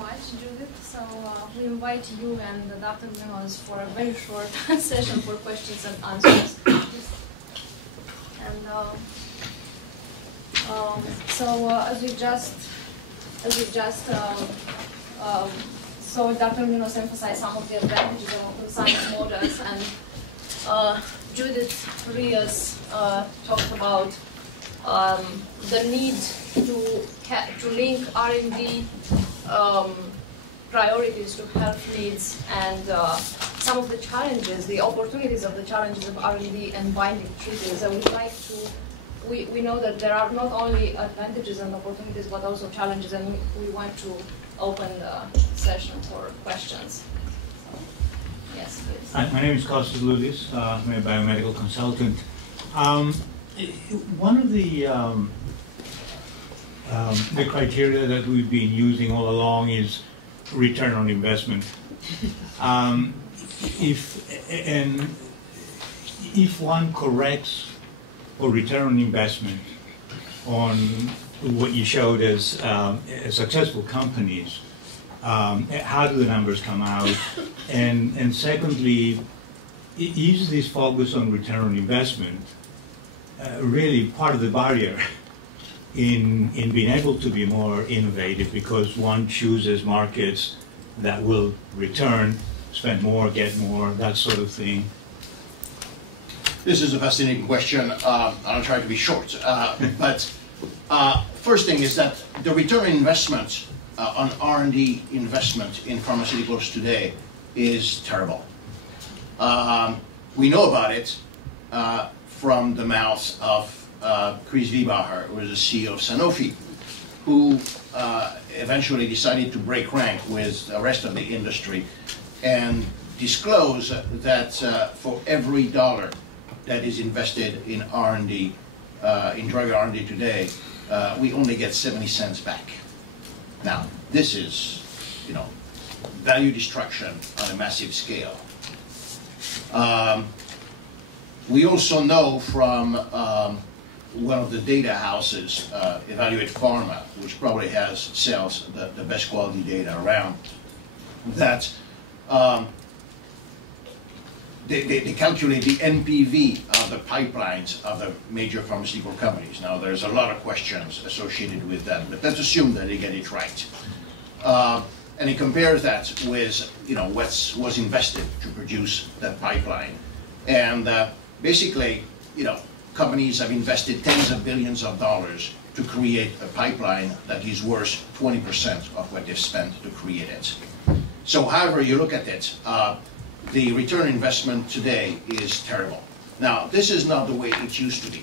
much, Judith. So we invite you and Dr. Munos for a very short session for questions and answers. And as we just so Dr. Munos emphasized some of the advantages of open science models, and Judit Rius talked about the need to link R&D priorities to health needs, and some of the challenges, the opportunities of the challenges of R&D and binding treaties. I would like to, we know that there are not only advantages and opportunities, but also challenges, and we want to open the session for questions. So, yes, please. Hi, my name is Kostas Loudis. I'm a biomedical consultant. One of the criteria that we've been using all along is return on investment. If one corrects for return on investment on what you showed as successful companies, how do the numbers come out? And secondly, is this focus on return on investment really part of the barrier in being able to be more innovative, because one chooses markets that will return, spend more, get more, that sort of thing? This is a fascinating question. I'll try to be short. But first thing is that the return on investment on R&D investment in pharmaceuticals today is terrible. We know about it from the mouth of Chris Wiebacher, who was the CEO of Sanofi, who eventually decided to break rank with the rest of the industry and disclose that for every dollar that is invested in R&D, in drug R&D today, we only get 70 cents back. Now, this is, value destruction on a massive scale. We also know from one of the data houses, Evaluate Pharma, which probably sells the best quality data around, that they calculate the NPV of the pipelines of the major pharmaceutical companies. Now, there's a lot of questions associated with that, but let's assume that they get it right. And he compares that with what was invested to produce that pipeline. And basically, companies have invested tens of billions of dollars to create a pipeline that is worth 20% of what they've spent to create it. So however you look at it, the return on investment today is terrible. Now, this is not the way it used to be.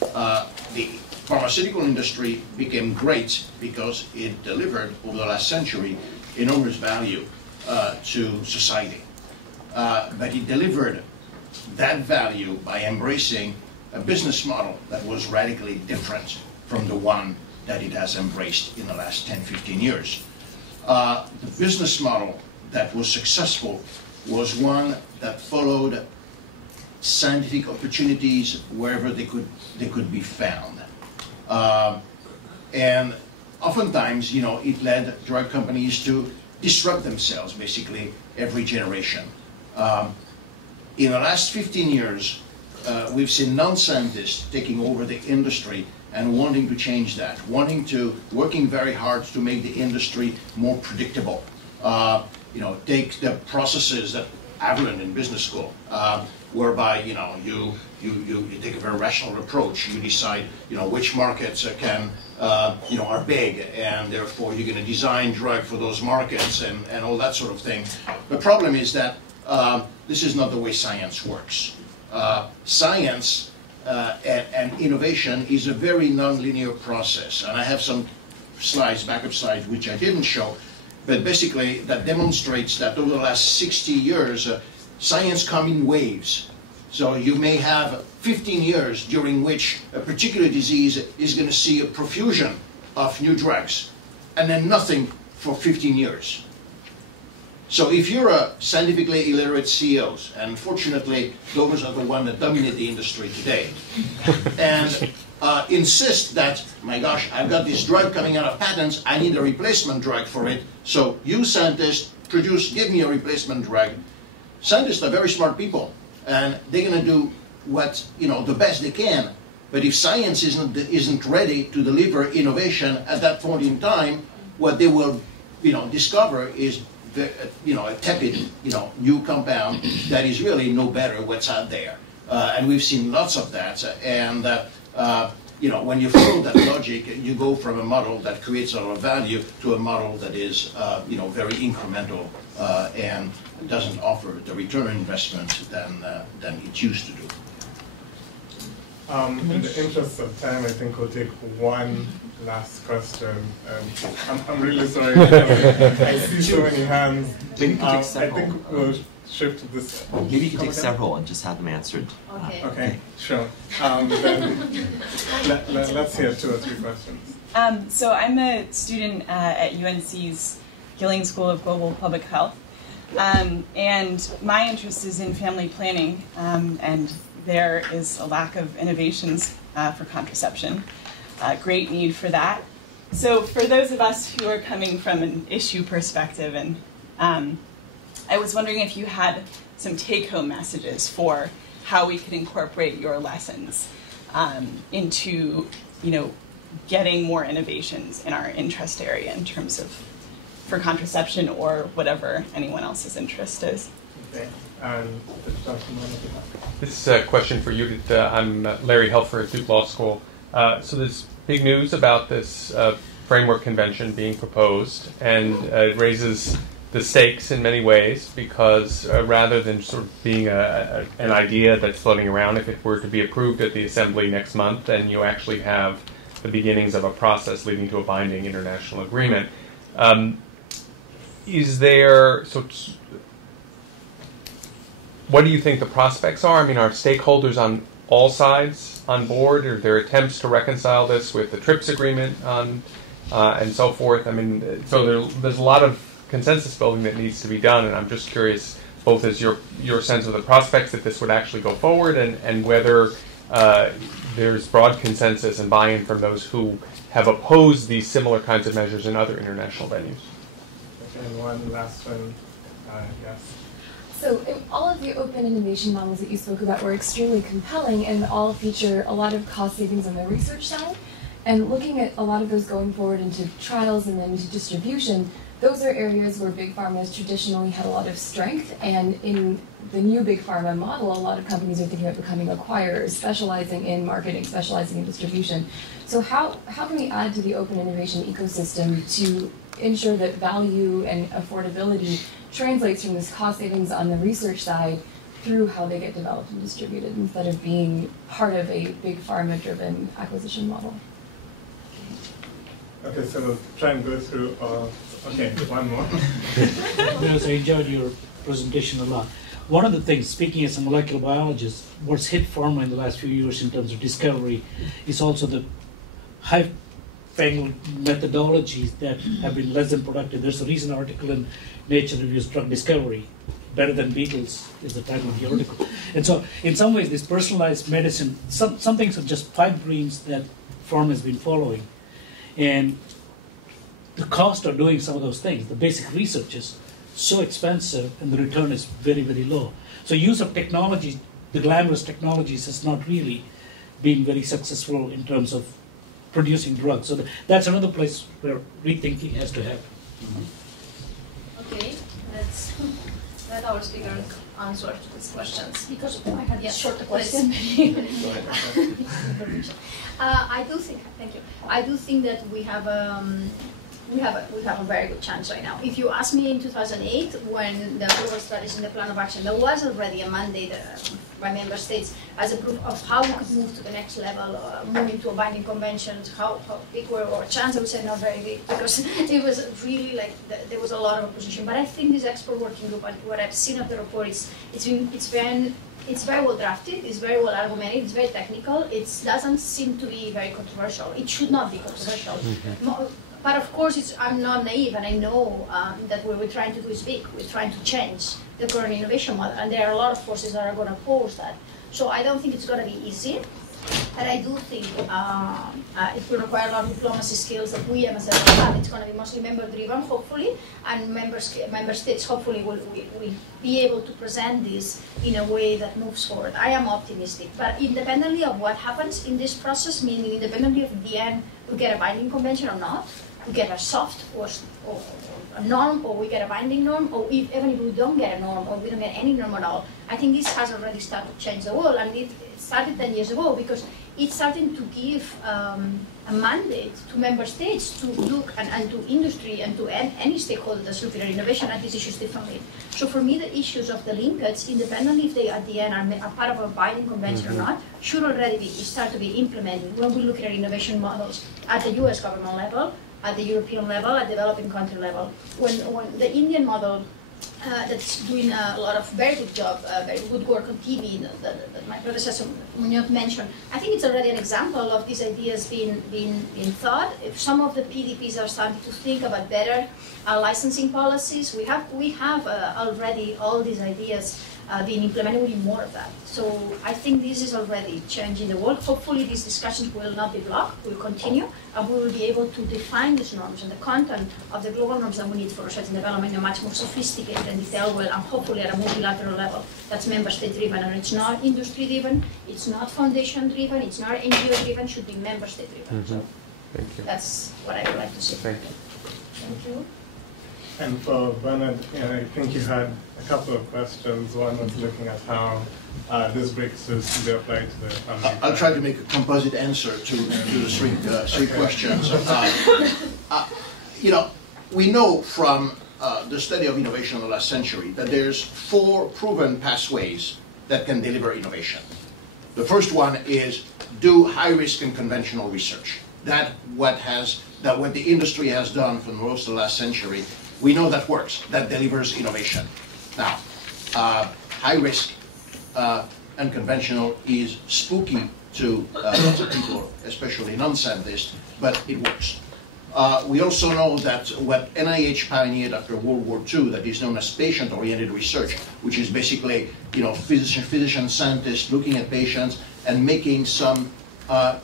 The pharmaceutical industry became great because it delivered, over the last century, enormous value to society. But it delivered that value by embracing a business model that was radically different from the one that it has embraced in the last 10, 15 years. The business model that was successful was one that followed scientific opportunities wherever they could be found. And oftentimes, it led drug companies to disrupt themselves, basically, every generation. In the last 15 years, we've seen non-scientists taking over the industry and wanting to change that, working very hard to make the industry more predictable. Take the processes that I've learned in business school, whereby you take a very rational approach. You decide which markets are big, and therefore you're going to design drug for those markets and all that sort of thing. The problem is that this is not the way science works. Science and innovation is a very non-linear process, and I have some slides, backup slides, which I didn't show. But basically, that demonstrates that over the last 60 years, science comes in waves. So you may have 15 years during which a particular disease is going to see a profusion of new drugs, and then nothing for 15 years. So if you're a scientifically illiterate CEOs, and unfortunately those are the ones that dominate the industry today, and insist that, my gosh, I've got this drug coming out of patents, I need a replacement drug for it, so you scientists give me a replacement drug. Scientists are very smart people, and they're going to do what, the best they can. But if science isn't ready to deliver innovation at that point in time, what they will, discover is a tepid, new compound that is really no better what's out there. And we've seen lots of that. And when you follow that logic, you go from a model that creates a lot of value to a model that is, very incremental and doesn't offer the return on investment than it used to do. In the interest of time, I think we'll take one last question. I'm really sorry. I see so many hands. Maybe you can take several. I think we'll shift to this. Maybe you can take several and just have them answered. Okay, sure. Then let's hear 2 or 3 questions. So I'm a student at UNC's Gillian School of Global Public Health. And my interest is in family planning, and there is a lack of innovations for contraception. Great need for that. So for those of us who are coming from an issue perspective, and I was wondering if you had some take-home messages for how we could incorporate your lessons into, getting more innovations in our interest area in terms of for contraception or whatever anyone else's interest is. Okay. And this is a question for you. I'm Larry Helfer at Duke Law School. So there's big news about this framework convention being proposed, and it raises the stakes in many ways because rather than sort of being an idea that's floating around, if it were to be approved at the Assembly next month, then you actually have the beginnings of a process leading to a binding international agreement. What do you think the prospects are? I mean, are stakeholders on all sides on board? Are there attempts to reconcile this with the TRIPS agreement and so forth? I mean, so there's a lot of consensus building that needs to be done, and I'm just curious, both as your sense of the prospects that this would actually go forward and whether there's broad consensus and buy-in from those who have opposed these similar kinds of measures in other international venues. And one last one, yes. So all of the open innovation models that you spoke about were extremely compelling and all feature a lot of cost savings on the research side. And looking at a lot of those going forward into trials and then into distribution, those are areas where Big Pharma has traditionally had a lot of strength. And in the new Big Pharma model, a lot of companies are thinking about becoming acquirers, specializing in marketing, specializing in distribution. So how can we add to the open innovation ecosystem to ensure that value and affordability translates from this cost savings on the research side through how they get developed and distributed instead of being part of a Big Pharma-driven acquisition model? Okay, so we'll try and go through, okay, one more. Because I enjoyed your presentation a lot. One of the things, speaking as a molecular biologist, what's hit pharma in the last few years in terms of discovery is also the high-fangled methodologies that have been less than productive. There's a recent article in Nature Reviews Drug Discovery, Better Than Beatles is the title of the article. And so, in some ways, this personalized medicine, some things are just pipe dreams that pharma has been following. And the cost of doing some of those things, the basic research is so expensive and the return is very, very low. So use of technology, the glamorous technologies, has not really been very successful in terms of producing drugs. So that's another place where rethinking has to happen. Okay, let's let our speaker answer to these questions. Because I had a short question. I do think. Thank you. I do think that we have a very good chance right now. If you ask me in 2008, when the approval studies in the plan of action, there was already a mandate by member states as a proof of how we could move to the next level, moving to a binding convention, how big were our chances. I would say not very big, because it was really like there was a lot of opposition. But I think this expert working group, what I've seen of the report is it's very well drafted, it's very well argumented, it's very technical. It doesn't seem to be very controversial. It should not be controversial. But of course, I'm not naive, and I know that what we're trying to do is big. We're trying to change the current innovation model, and there are a lot of forces that are going to oppose that. So I don't think it's going to be easy, and I do think it will require a lot of diplomacy skills that we as a have. It's going to be mostly member-driven, hopefully, and member states hopefully will be able to present this in a way that moves forward. I am optimistic, but independently of what happens in this process, meaning independently of the end, we get a binding convention or not, we get a soft or a norm, or we get a binding norm, or even if we don't get a norm, or we don't get any norm at all, I think this has already started to change the world, and it started 10 years ago because it's starting to give a mandate to member states to look and to industry and to any stakeholder that's looking at innovation at these issues differently. So for me, the issues of the linkage, independently if they at the end are part of a binding convention or not, should already start to be implemented when we look at innovation models at the US government level, at the European level, at developing country level. When the Indian model that's doing a lot of very good job, very good work on TV that my predecessor Munos mentioned, I think it's already an example of these ideas being thought. If some of the PDPs are starting to think about better licensing policies, we have already all these ideas being implemented. We need more of that. So I think this is already changing the world. Hopefully these discussions will not be blocked, will continue, and we will be able to define these norms and the content of the global norms that we need for research and development in a much more sophisticated and detailed way, and hopefully at a multilateral level that's member state driven, and it's not industry driven, it's not foundation driven, it's not NGO driven, should be member state driven. So Thank you. that's what I would like to see. Thank you. Thank you. And for Bernard, I think you had a couple of questions. One was looking at how this breakthroughs can be applied to the family. I'll try to make a composite answer to the three questions. We know from the study of innovation in the last century that there's 4 proven pathways that can deliver innovation. The first one is do high-risk and conventional research. That what the industry has done for most of the last century. We know that works, that delivers innovation. Now, high risk and conventional is spooky to lots of people, especially non-scientists, but it works. We also know that what NIH pioneered after World War II, that is known as patient-oriented research, which is basically, physician scientists looking at patients and making some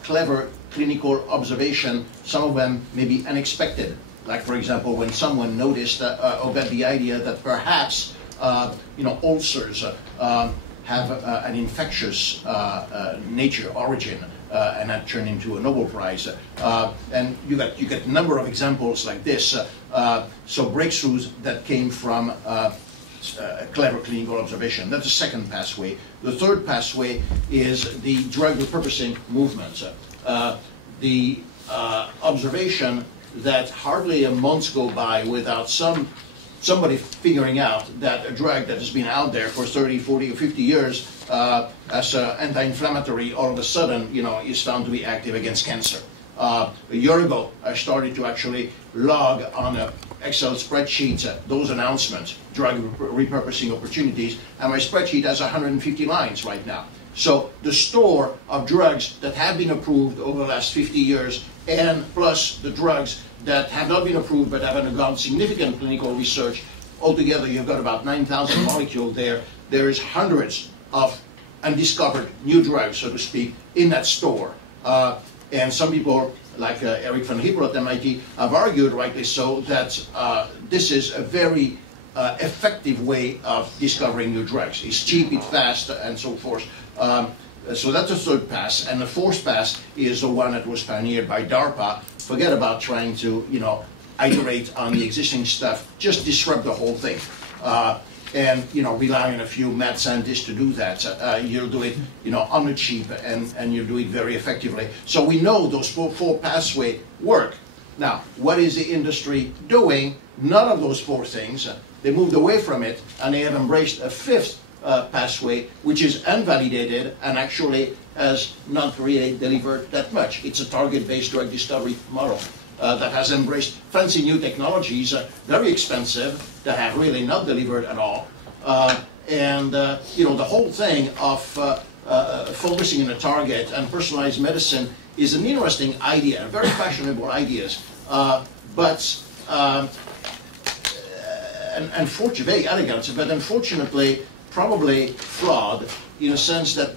clever clinical observation, some of them may be unexpected. Like, for example, when someone noticed or got the idea that perhaps ulcers have an infectious nature, origin, and that turned into a Nobel Prize. And you get a number of examples like this. So breakthroughs that came from clever clinical observation. That's the second pathway. The third pathway is the drug repurposing movement. The observation that hardly a month go by without somebody figuring out that a drug that has been out there for 30, 40, or 50 years as an anti-inflammatory all of a sudden, is found to be active against cancer. A year ago, I started to actually log on an Excel spreadsheet those announcements, drug repurposing opportunities, and my spreadsheet has 150 lines right now. So the store of drugs that have been approved over the last 50 years, and plus the drugs that have not been approved but have undergone significant clinical research, altogether you've got about 9,000 molecules there. There is hundreds of undiscovered new drugs, so to speak, in that store. And some people, like Eric van Hippel at MIT, have argued, rightly so, that this is a very effective way of discovering new drugs. It's cheap, it's fast, and so forth. So that's the third path, and the fourth path is the one that was pioneered by DARPA. Forget about trying to, iterate on the existing stuff. Just disrupt the whole thing, and rely on a few mad scientists to do that. You'll do it, on the cheap, and you'll do it very effectively. So we know those four pathways work. Now, what is the industry doing? None of those 4 things. They moved away from it, and they have embraced a 5th pathway, which is unvalidated and actually has not really delivered that much. It's a target-based drug discovery model that has embraced fancy new technologies, very expensive, that have really not delivered at all. The whole thing of focusing on a target and personalized medicine is an interesting idea, very fashionable ideas. but very elegant, but unfortunately, probably flawed in a sense that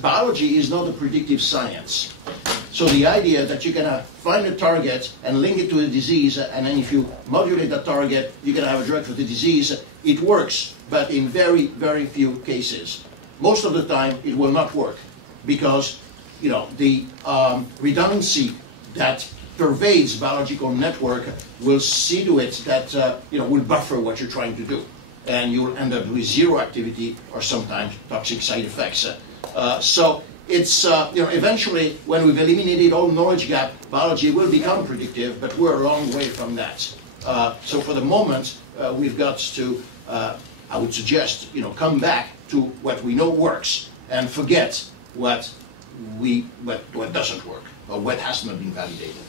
biology is not a predictive science. So the idea that you're going to find a target and link it to a disease, and then if you modulate that target, you're going to have a drug for the disease, it works, but in very, very few cases. Most of the time, it will not work because, the redundancy that pervades biological network will see to it that, will buffer what you're trying to do. And you'll end up with zero activity or sometimes toxic side effects. So it's, eventually, when we've eliminated all knowledge gap, biology will become predictive, but we're a long way from that. So for the moment, we've got to, I would suggest, come back to what we know works and forget what doesn't work or what has not been validated.